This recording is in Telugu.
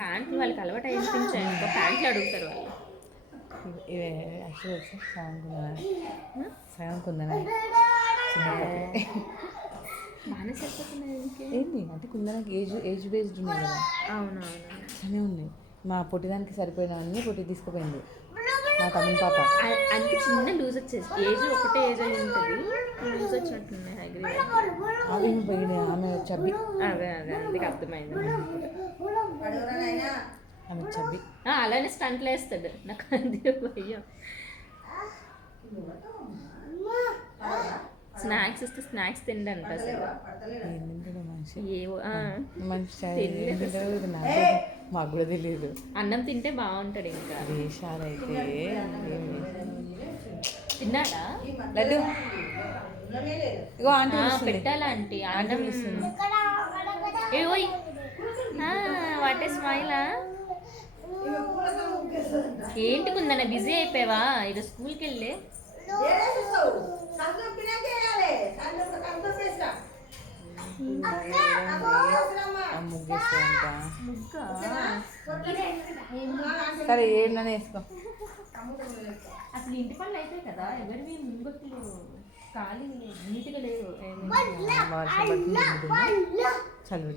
ప్యాంట్లు వాళ్ళకి అలవాటు అనిపించాయి ఇంకో ప్యాంట్లు అడుగుతారు వాళ్ళు. ఇవే యాక్చువల్ వచ్చి సగం కుందన బాగానే సరిపోతున్నాయి. ఏంటి అంటే కుందనకి ఏజ్ బేస్డ్ ఉన్నాయి కదా. అవునవును అట్లనే ఉన్నాయి. మా పొట్టిదానికి సరిపోయినవన్నీ పొట్టి తీసుకుపోయింది మా తమ్ముని పాప. అంటే చిన్న లూజ్ వచ్చేసి ఏజ్ ఒకటే ఏజ్ అయి ఉంటుంది, లూజ్ వచ్చినట్టున్నాయి. అగ్రి అవి పోయినాయి. ఆమె చబ్బి. అదే అందుకు అర్థమైంది. ఆమె చబ్బి. అలానే స్టంట్లు వేస్తాడు. నాకు అది భయం. స్నాక్స్ ఇస్తే స్నాక్స్ తిండంట అసలు. మాకు కూడా తెలియదు. అన్నం తింటే బాగుంటాడు. ఇంకా వేషాలు అయితే తిన్నాడా లడ్డు? ఇగో ఆంటీ పెట్టాలా ఆంటీ అన్నం ఇస్తుంది. ఓయ్ వాట్ ఏ స్మైలా? ఏంటి కుందన్న బిజీ అయిపోయావా? ఇది స్కూల్కి వెళ్ళి సరే ఏంటనే వేసుకో. అసలు ఇంటి పనులు అయిపోయి కదా, ఎవరివి ముంగొత్తులు ఖాళీ నీట్గా లేవు. వర్షం పడుతుంది, చలి.